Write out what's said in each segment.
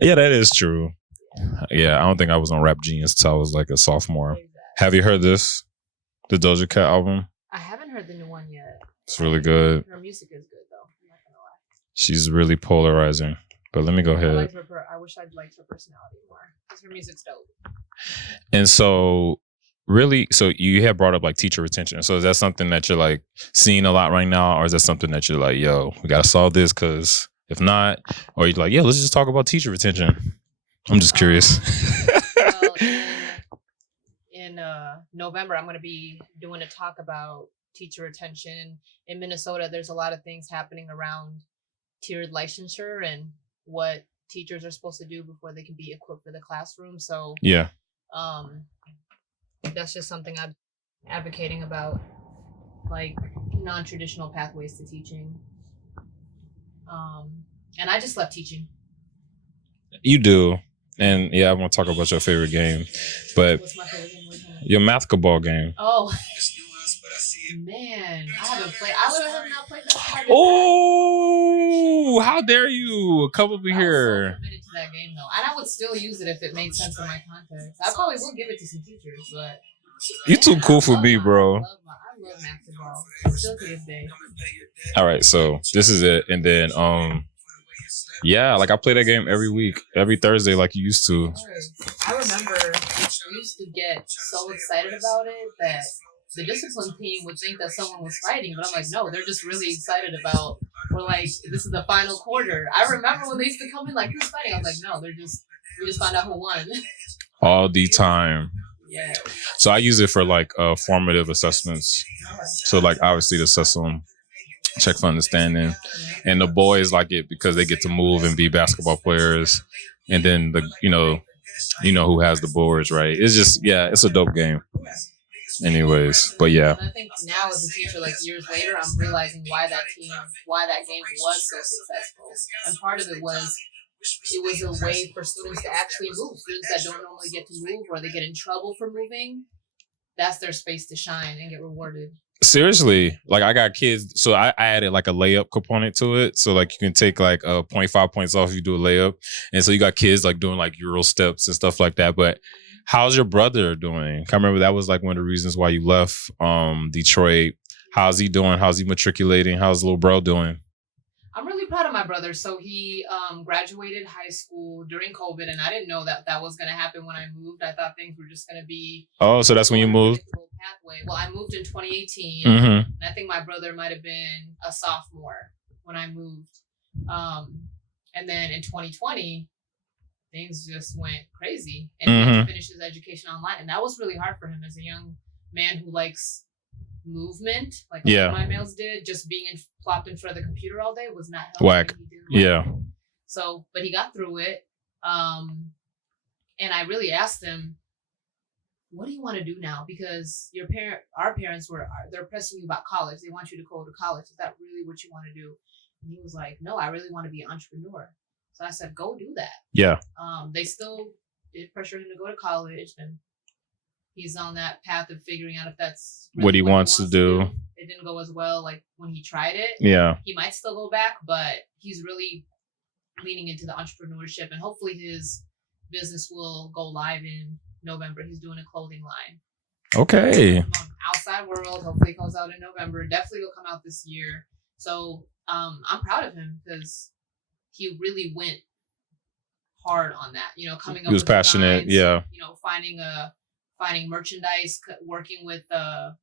Yeah, that is true. Yeah, I don't think I was on Rap Genius until I was like a sophomore. Exactly. Have you heard this? The Doja Cat album? I haven't heard the new one yet. It's really good. Her music is good though. I'm not gonna lie. She's really polarizing. But let me go ahead. I wish I'd liked her personality more because her music's dope. And so, really, so you have brought up like teacher retention. So is that something that you're like seeing a lot right now, or is that something that you're like, yo, we gotta solve this because if not, or you're like, yeah, let's just talk about teacher retention. I'm just curious. Well, in November, I'm going to be doing a talk about teacher retention. In Minnesota, there's a lot of things happening around tiered licensure and what teachers are supposed to do before they can be equipped for the classroom. So yeah, that's just something I'm advocating about, like non-traditional pathways to teaching. And I just love teaching. You do. And yeah, I want to talk about your favorite game, but what's my favorite game? Your basketball game. Oh, man, I would have not played that. Oh, how dare you come over here? I was so committed to that game though, and I would still use it if it made sense in my context. I probably will give it to some teachers, but you too cool for me, bro. I love basketball. Still to this day. All right, so this is it, and then yeah, like I play that game every week, every Thursday, like you used to. I remember we used to get so excited about it that the discipline team would think that someone was fighting, but I'm like, no, they're just really excited about. We're like, this is the final quarter. I remember when they used to come in like, who's fighting? I was like, no, we just found out who won. All the time. Yeah. So I use it for like formative assessments. So like obviously to assess them, check for understanding. And the boys like it because they get to move and be basketball players. And then you know who has the boards, right? It's just, yeah, it's a dope game. Anyways, but yeah. And I think now as a teacher, like years later, I'm realizing why that game was so successful. And part of it was a way for students to actually move. Students that don't normally get to move or they get in trouble for moving, that's their space to shine and get rewarded. Seriously, like I got kids, so I added like a layup component to it. So like you can take like 0.5 points off if you do a layup. And so you got kids like doing like Euro steps and stuff like that. But how's your brother doing? I remember that was like one of the reasons why you left Detroit. How's he doing? How's he matriculating? How's little bro doing? I'm really proud of my brother. So he graduated high school during COVID, and I didn't know that was going to happen when I moved. I thought things were just going to be. Oh, so that's when you moved? Pathway. Well, I moved in 2018, mm-hmm. and I think my brother might have been a sophomore when I moved. And then in 2020, things just went crazy, and he had to finish his education online, and that was really hard for him as a young man who likes movement, like a lot of my males did. Just being plopped in front of the computer all day was not helping. Whack. Yeah. So, but he got through it. And I really asked him, what do you want to do now? Because our parents they're pressing you about college. They want you to go to college. Is that really what you want to do? And he was like, no, I really want to be an entrepreneur. So I said, go do that. Yeah. They still did pressure him to go to college, and he's on that path of figuring out if that's really what he wants to do. It didn't go as well like when he tried it. Yeah. He might still go back, but he's really leaning into the entrepreneurship, and hopefully his business will go live in November. He's doing a clothing line. Okay. Outside World. Hopefully it comes out in November. Definitely will come out this year. So I'm proud of him because he really went hard on that. You know, coming up. He was passionate. Designs, yeah. You know, finding merchandise, working with the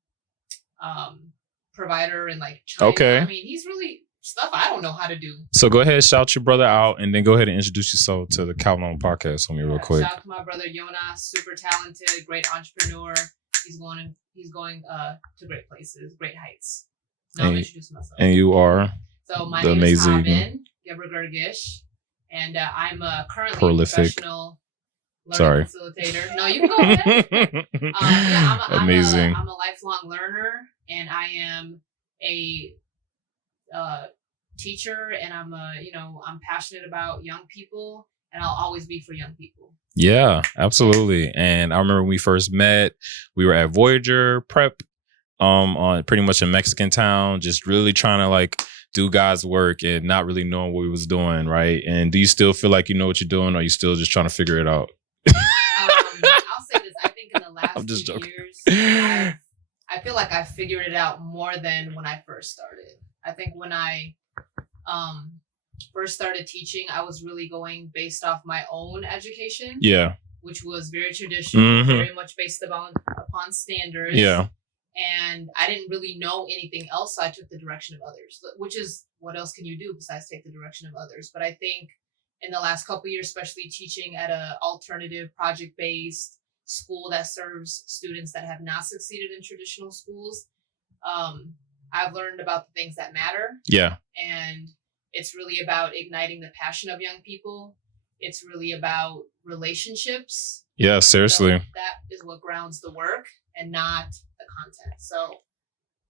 provider in like China. Okay. I mean, he's really stuff I don't know how to do. So go ahead, shout your brother out, and then go ahead and introduce yourself to the Calvin podcast for me real quick. Shout out to my brother Yohannes, super talented, great entrepreneur. He's going to great places, great heights. Now I'm introducing myself. And you are so my name is Haben Gergish, and I'm a currently professional learning facilitator. No, you can go ahead. Amazing. I'm a lifelong learner, and I am a teacher, and I'm passionate about young people, and I'll always be for young people. Yeah, absolutely. And I remember when we first met, we were at Voyager Prep, on pretty much a Mexican town, just really trying to like do God's work and not really knowing what we was doing, right? And do you still feel like you know what you're doing, or are you still just trying to figure it out? I'll say this. I think in the last I'm just 2 joking. years, I feel like I figured it out more than when I first started. I think when I first started teaching, I was really going based off my own education. Yeah. Which was very traditional, very much based upon standards. Yeah. And I didn't really know anything else, so I took the direction of others, which is, what else can you do besides take the direction of others? But I think in the last couple of years, especially teaching at an alternative project-based school that serves students that have not succeeded in traditional schools, I've learned about the things that matter. Yeah. And it's really about igniting the passion of young people. It's really about relationships. Yeah, seriously. So that is what grounds the work and not the content. So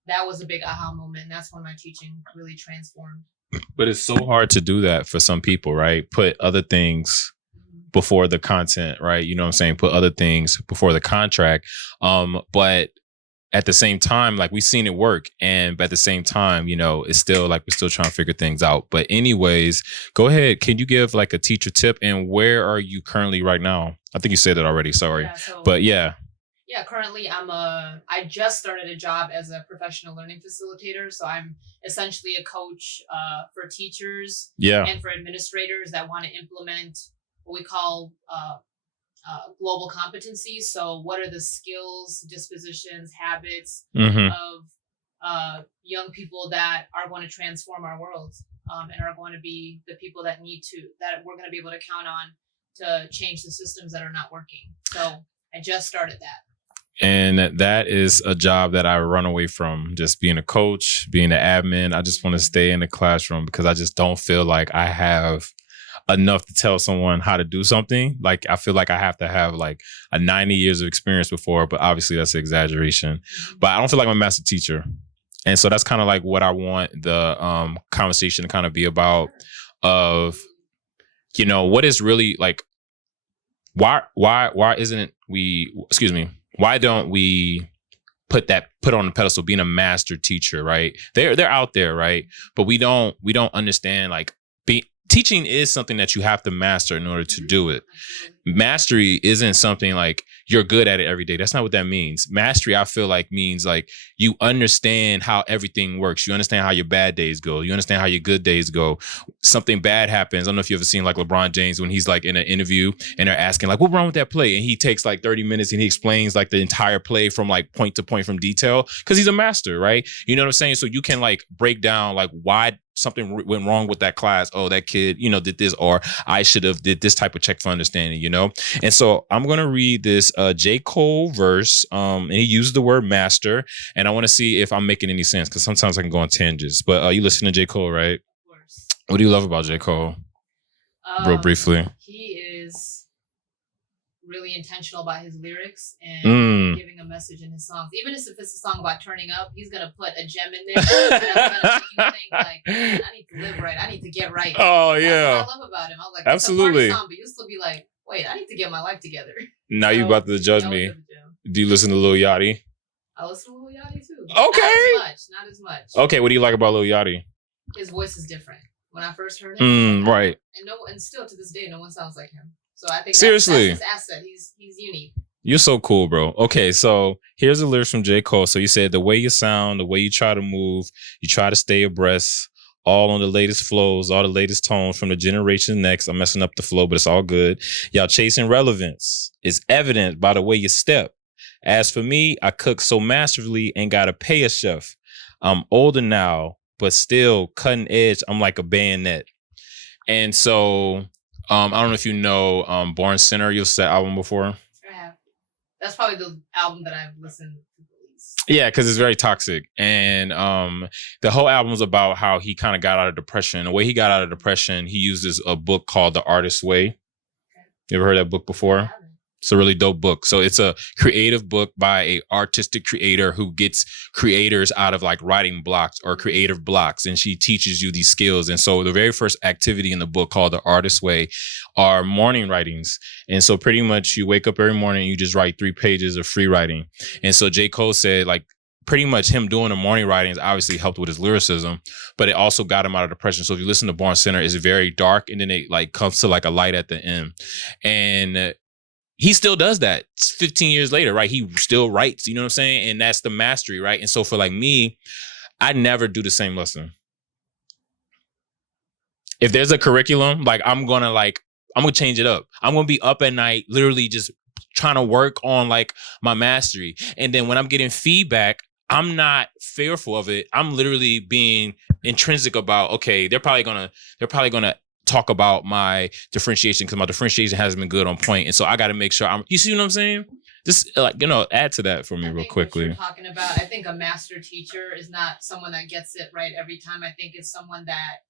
that was a big aha moment. And that's when my teaching really transformed. But it's so hard to do that for some people, right? Put other things before the content, right? You know what I'm saying? Put other things before the contract. But at the same time, like, we've seen it work. And at the same time, you know, it's still like we're still trying to figure things out. But anyways, go ahead. Can you give like a teacher tip? And where are you currently right now? I think you said it already. Sorry. Yeah, but yeah. Yeah, currently I just started a job as a professional learning facilitator. So I'm essentially a coach for teachers and for administrators that want to implement what we call global competencies. So what are the skills, dispositions, habits of young people that are going to transform our world and are going to be the people that we're going to be able to count on to change the systems that are not working. So I just started that. And that is a job that I run away from, just being a coach, being an admin. I just want to stay in the classroom because I just don't feel like I have enough to tell someone how to do something. Like, I feel like I have to have like a 90 years of experience before, but obviously that's an exaggeration. But I don't feel like I'm a master teacher. And so that's kind of like what I want the conversation to kind of be about, of, you know, what is really like, why don't we put on the pedestal being a master teacher, right? They're out there, right? But we don't understand, like, teaching is something that you have to master in order to do it. Mastery isn't something like you're good at it every day. That's not what that means. Mastery, I feel like, means like you understand how everything works. You understand how your bad days go. You understand how your good days go. Something bad happens. I don't know if you've ever seen like LeBron James when he's like in an interview and they're asking like, what's wrong with that play? And he takes like 30 minutes and he explains like the entire play from like point to point from detail, because he's a master, right? You know what I'm saying? So you can like break down like why something went wrong with that class. Oh, that kid, you know, did this, or I should have did this type of check for understanding, you know? And so I'm going to read this J. Cole verse, and he used the word master, and I want to see if I'm making any sense, because sometimes I can go on tangents. But you listen to J. Cole, right? Of course. What do you love about J. Cole? Real briefly. He is really intentional about his lyrics and giving a message in his songs. Even if it's a song about turning up, he's gonna put a gem in there that's gonna make you think like, man, I need to live right. I need to get right. Oh yeah. That's what I love about him. I was like, absolutely. It's a party song, but you'll still be like, wait, I need to get my life together. Now you about to judge me. Do you listen to Lil Yachty? I listen to Lil Yachty too. Okay. Not as much. Okay, what do you like about Lil Yachty? His voice is different. When I first heard him, right. And still to this day, no one sounds like him. So I think seriously, that's his asset. He's unique. You're so cool, bro. Okay, so here's the lyrics from J. Cole. So you said the way you sound, the way you try to move, you try to stay abreast, all on the latest flows, all the latest tones from the generation next. I'm messing up the flow, but it's all good. Y'all chasing relevance is evident by the way you step. As for me, I cook so masterfully, ain't gotta pay a chef. I'm older now, but still cutting edge. I'm like a bayonet. And so I don't know if you know Born Sinner. You've said album before. I have. That's probably the album that I've listened to the least. Yeah, because it's very toxic. And the whole album is about how he kind of got out of depression. The way he got out of depression, he uses a book called The Artist's Way. Okay. You ever heard that book before? It's a really dope book. So it's a creative book by a artistic creator who gets creators out of like writing blocks or creative blocks. And she teaches you these skills. And so the very first activity in the book, called The Artist's Way, are morning writings. And so pretty much you wake up every morning and you just write 3 pages of free writing. And so J. Cole said, like, pretty much him doing the morning writings obviously helped with his lyricism, but it also got him out of depression. So if you listen to Born Center, it's very dark, and then it like comes to like a light at the end. And he still does that 15 years later, right? He still writes, you know what I'm saying? And that's the mastery, right? And so for like me, I never do the same lesson. If there's a curriculum, like I'm gonna change it up. I'm gonna be up at night, literally just trying to work on like my mastery. And then when I'm getting feedback, I'm not fearful of it. I'm literally being intrinsic about, okay, they're probably gonna talk about my differentiation because my differentiation hasn't been good on point. And so I got to make sure you see what I'm saying? Just like, add to that for me real quickly. What you're talking about, I think a master teacher is not someone that gets it right every time. I think it's someone that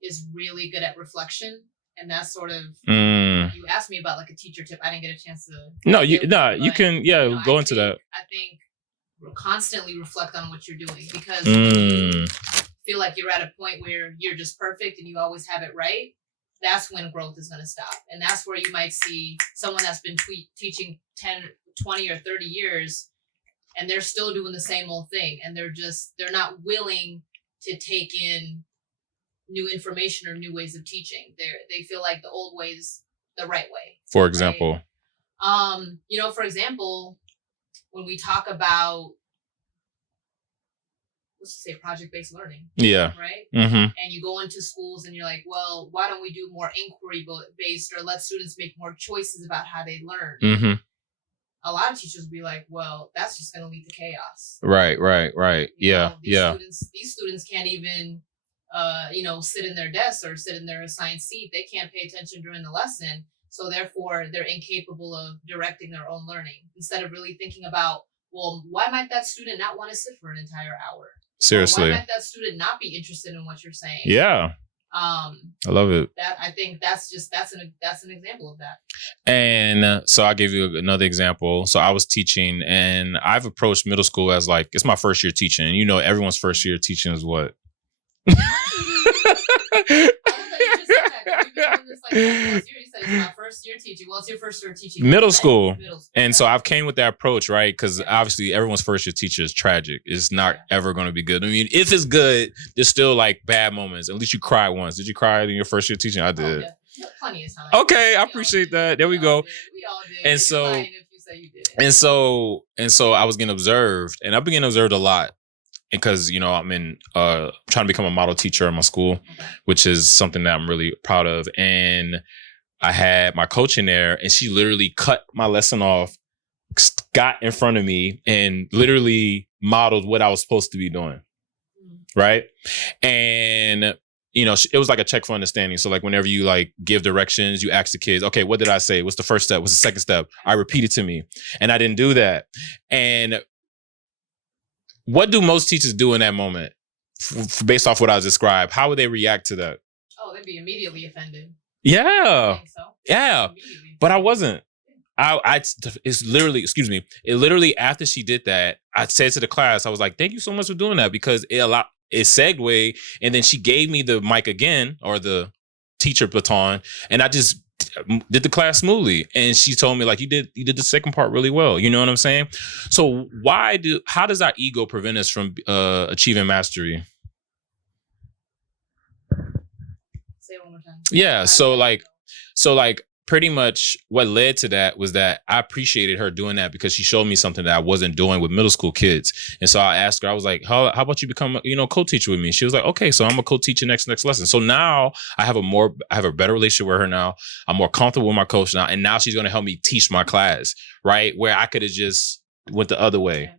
is really good at reflection. And that's sort of, you asked me about like a teacher tip. I didn't get a chance to. You can, go into that. I think constantly reflect on what you're doing, because you feel like you're at a point where you're just perfect and you always have it right. That's when growth is going to stop. And that's where you might see someone that's been teaching 10, 20 or 30 years and they're still doing the same old thing. And they're not willing to take in new information or new ways of teaching. They feel like the old way is the right way. For example, right? For example, when we talk about, let's just say project-based learning. Yeah. Right? Mm-hmm. And you go into schools and you're like, well, why don't we do more inquiry-based, or let students make more choices about how they learn? Mm-hmm. A lot of teachers will be like, well, that's just going to lead to chaos. Right. These students can't even, sit in their desks or sit in their assigned seat. They can't pay attention during the lesson. So therefore, they're incapable of directing their own learning, instead of really thinking about, well, why might that student not want to sit for an entire hour? Seriously. Or why might that student not be interested in what you're saying? Yeah. I love it. I think that's an example of that. And so I'll give you another example. So I was teaching, and I've approached middle school as like, it's my first year teaching. Everyone's first year teaching is what? My first year teaching. What's your first year teaching? Middle school. And so I've came with that approach, right? Because obviously everyone's first year teacher is tragic. It's not ever going to be good. I mean, if it's good, there's still like bad moments. At least you cried once. Did you cry in your first year teaching? I did. Yeah. Plenty of time. Okay, I appreciate that. There we go. We all did. And so, if you say you did. and so I was getting observed, and I've been getting observed a lot. Because, I'm trying to become a model teacher in my school, which is something that I'm really proud of. And I had my coach in there, and she literally cut my lesson off, got in front of me, and literally modeled what I was supposed to be doing. Right. And, it was like a check for understanding. So like whenever you like give directions, you ask the kids, okay, what did I say? What's the first step? What's the second step? I repeat it to me. And I didn't do that. And what do most teachers do in that moment, based off what I described? How would they react to that? Oh, they'd be immediately offended. Yeah. I think so. Yeah. But I wasn't. It's literally, it literally after she did that, I said to the class, I was like, thank you so much for doing that, because it segued, and then she gave me the mic again, or the teacher baton, and I just did the class smoothly. And she told me, like, you did the second part really well. You know what I'm saying? So how does our ego prevent us from achieving mastery? Say it one more time. Yeah. So like pretty much what led to that was that I appreciated her doing that, because she showed me something that I wasn't doing with middle school kids. And so I asked her, I was like, how about you become, co-teacher with me? She was like, okay, so I'm a co-teacher next lesson. So now I have a better relationship with her now. I'm more comfortable with my coach now. And now she's going to help me teach my class, right? Where I could have just went the other way. Yeah.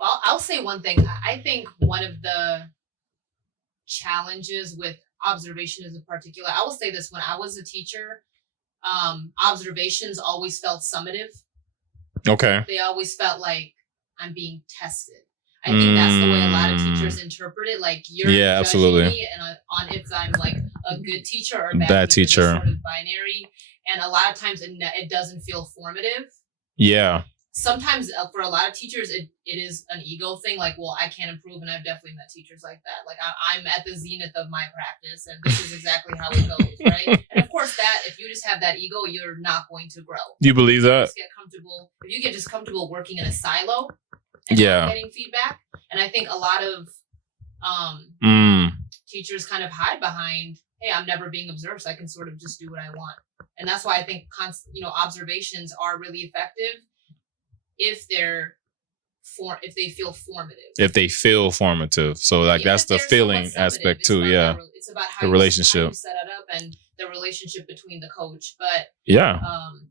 Well, I'll say one thing. I think one of the challenges with observation is in particular, I will say this, when I was a teacher, observations always felt summative. Okay. They always felt like I'm being tested. I think that's the way a lot of teachers interpret it. Like, you're judging me and on if I'm like a good teacher or a bad teacher. Sort of binary. And a lot of times it doesn't feel formative. Yeah. Sometimes for a lot of teachers, it is an ego thing. Like, well, I can't improve. And I've definitely met teachers like that. Like, I'm at the zenith of my practice, and this is exactly how it goes, right? And of course, if you just have that ego, you're not going to grow. You believe that? If you get just comfortable working in a silo, and Yeah. not getting feedback. And I think a lot of teachers kind of hide behind, hey, I'm never being observed, so I can sort of just do what I want. And that's why I think observations are really effective if they feel formative. If they feel formative. So like that's the feeling aspect too. Yeah. It's about how the relationship. how you set it up and the relationship between the coach. But yeah,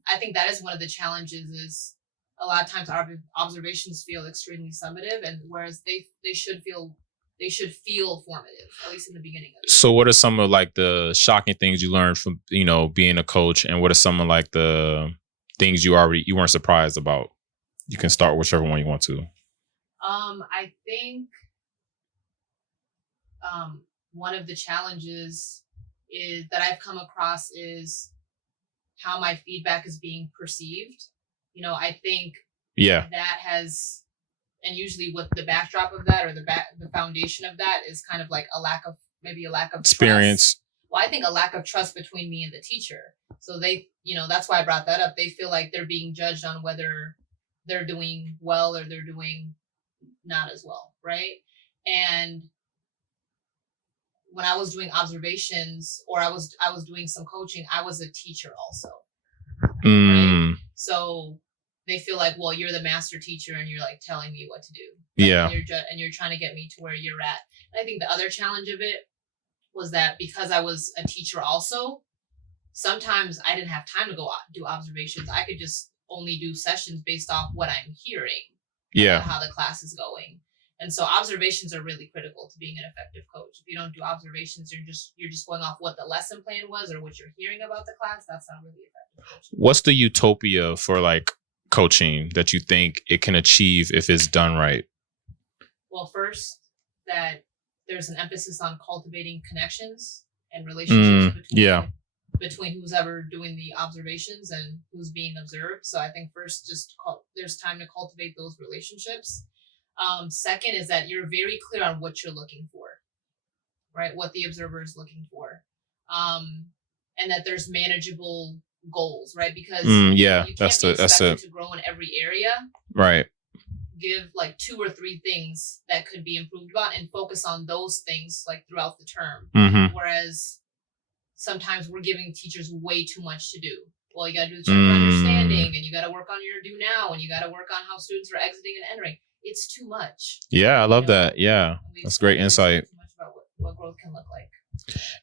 I think that is one of the challenges is a lot of times our observations feel extremely summative, and whereas they should feel formative, at least in the beginning of it. So what are some of like the shocking things you learned from, being a coach, and what are some of like the things you weren't surprised about? You can start whichever one you want to. I think one of the challenges is that I've come across is how my feedback is being perceived. I think that has, and usually what the backdrop of that or the foundation of that is kind of like a lack of experience. Trust. Well, I think a lack of trust between me and the teacher. So they, that's why I brought that up. They feel like they're being judged on whether they're doing well or they're doing not as well, right? And when I was doing observations or I was doing some coaching, I was a teacher also. Right? So they feel like, well, you're the master teacher and you're like telling me what to do. Yeah. And you're trying to get me to where you're at. And I think the other challenge of it was that because I was a teacher also, sometimes I didn't have time to go do observations. I could just only do sessions based off what I'm hearing. Yeah. How the class is going. And so observations are really critical to being an effective coach. If you don't do observations, you're just going off what the lesson plan was or what you're hearing about the class. That's not really effective coaching. What's the utopia for like coaching that you think it can achieve if it's done right? Well, first, that there's an emphasis on cultivating connections and relationships between who's ever doing the observations and who's being observed. So I think first, there's time to cultivate those relationships. Second is that you're very clear on what you're looking for, right? What the observer is looking for. And that there's manageable goals, right? Because you can't be expected to grow in every area. Right. Give like 2 or 3 things that could be improved about and focus on those things like throughout the term. Mm-hmm. Whereas sometimes we're giving teachers way too much to do. Well, you got to do the check for understanding, and you got to work on your do now, and you got to work on how students are exiting and entering. It's too much. Yeah, I love that. Yeah, that's great insight. Too much about what growth can look like.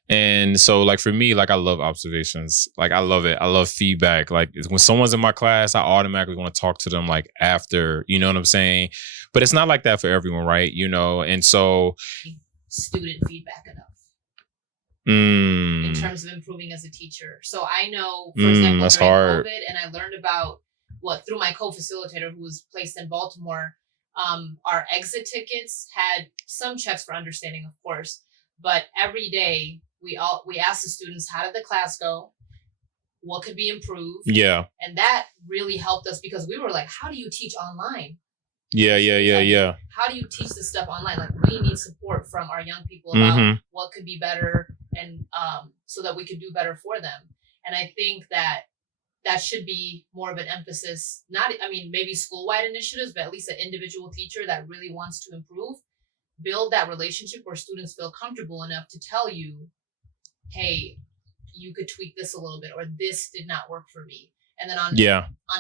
And so like for me, like I love observations. Like I love it. I love feedback. Like when someone's in my class, I automatically want to talk to them like after, you know what I'm saying? But it's not like that for everyone, right? And so student feedback enough in terms of improving as a teacher. So I know, for example, that's during hard. COVID, and I learned about through my co-facilitator who was placed in Baltimore, our exit tickets had some checks for understanding, of course. But every day we asked the students, how did the class go? What could be improved? Yeah. And that really helped us because we were like, how do you teach online? Yeah. How do you teach this stuff online? Like we need support from our young people about what could be better and so that we could do better for them. And I think that should be more of an emphasis, maybe school-wide initiatives, but at least an individual teacher that really wants to improve. Build that relationship where students feel comfortable enough to tell you, hey, you could tweak this a little bit, or this did not work for me. And then on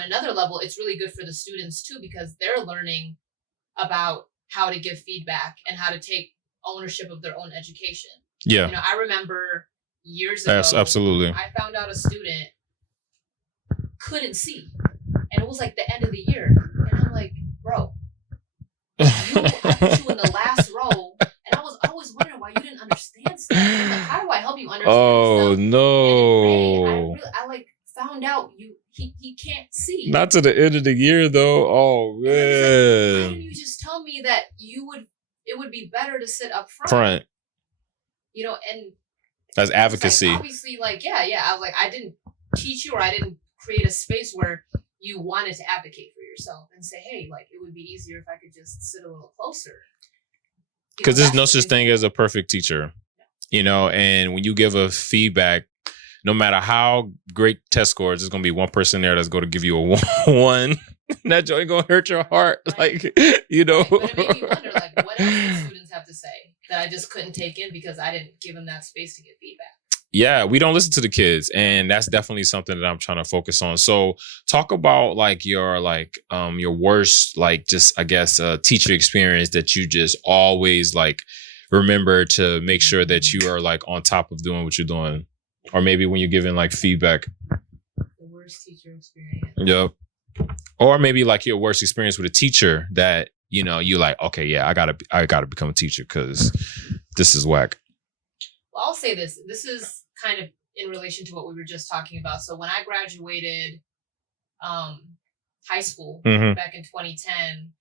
another level, it's really good for the students too, because they're learning about how to give feedback and how to take ownership of their own education. Yeah. I remember years ago, yes, absolutely. I found out a student couldn't see. And it was like the end of the year. And I'm like, bro, I put you in the last row, and I was always wondering why you didn't understand stuff. Like, how do I help you understand stuff? No. I found out he can't see. Not to the end of the year though. Oh man. Like, why didn't you just tell me that it would be better to sit up front? And that's advocacy. Obviously, I was like, I didn't teach you, or I didn't create a space where you wanted to advocate for yourself and say, hey, like it would be easier if I could just sit a little closer. Because there's no such thing as a perfect teacher, and when you give a feedback, no matter how great test scores, there's going to be one person there that's going to give you a 1. That joint gonna hurt your heart. Right. Like, you know. Right. But it made me wonder, like, what else did students have to say that I just couldn't take in because I didn't give them that space to get feedback? Yeah, we don't listen to the kids, and that's definitely something that I'm trying to focus on. So talk about like your worst, like, just, I guess, teacher experience that you just always like remember to make sure that you are like on top of doing what you're doing, or maybe when you're giving like feedback. The worst teacher experience. Yep. Or maybe like your worst experience with a teacher that, you know, you like, okay, yeah, I gotta become a teacher because this is whack. Well, I'll say this. This is kind of in relation to what we were just talking about. So when I graduated high school back in 2010,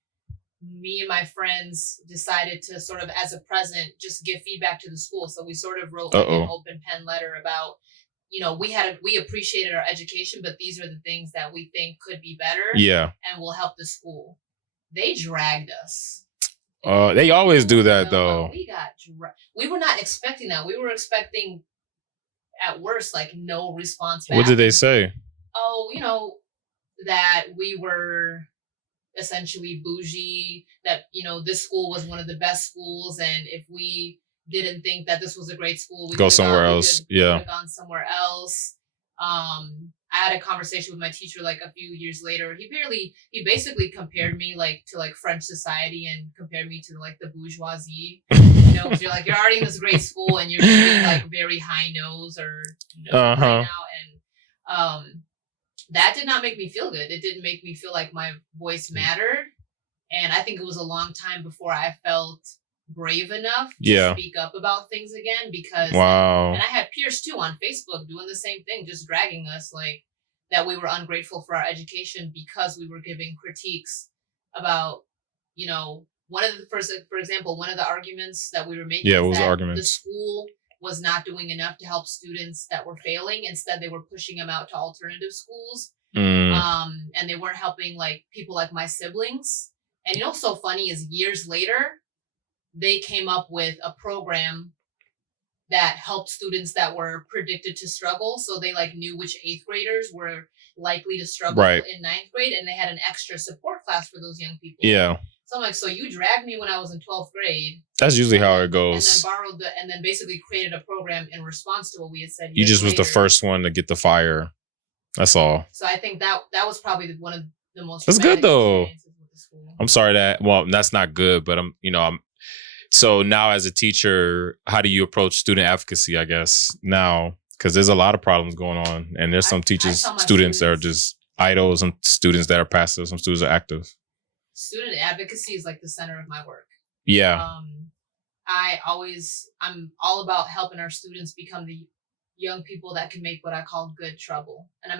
me and my friends decided to sort of, as a present, just give feedback to the school. So we sort of wrote like an open pen letter about, you know, we appreciated our education, but these are the things that we think could be better. Yeah. And will help the school. They dragged us. They always do that though. We were not expecting that. We were expecting, at worst, like no response back. What did they say? Oh, you know, that we were essentially bougie, that, you know, this school was one of the best schools, and if we didn't think that this was a great school, we go somewhere else. We could have gone somewhere else. I had a conversation with my teacher like a few years later. He basically compared me like to like French society and compared me to like the bourgeoisie. You know, because you're already in this great school and you're being like very high nose or, you know, right now. And that did not make me feel good. It didn't make me feel like my voice mattered. And I think it was a long time before I felt brave enough to speak up about things again, because and I had peers too on Facebook doing the same thing, just dragging us like that we were ungrateful for our education because we were giving critiques about, you know, for example, one of the arguments that we were making is that the school was not doing enough to help students that were failing. Instead, they were pushing them out to alternative schools. And they weren't helping like people like my siblings. And you know what's so funny is years later, they came up with a program that helped students that were predicted to struggle. So they like knew which 8th graders were likely to struggle in 9th grade, and they had an extra support class for those young people. Yeah. So I'm like, so you dragged me when I was in 12th grade. That's usually how it goes. And then basically created a program in response to what we had said. You just was the first one to get the fire. That's all. So I think that was probably one of the most. That's good though. I'm sorry that's not good, but so now as a teacher, how do you approach student advocacy, I guess, now? Because there's a lot of problems going on, and there's some students that are just idols, and students that are passive, some students are active. Student advocacy is like the center of my work. Yeah. I'm all about helping our students become the young people that can make what I call good trouble. And I'm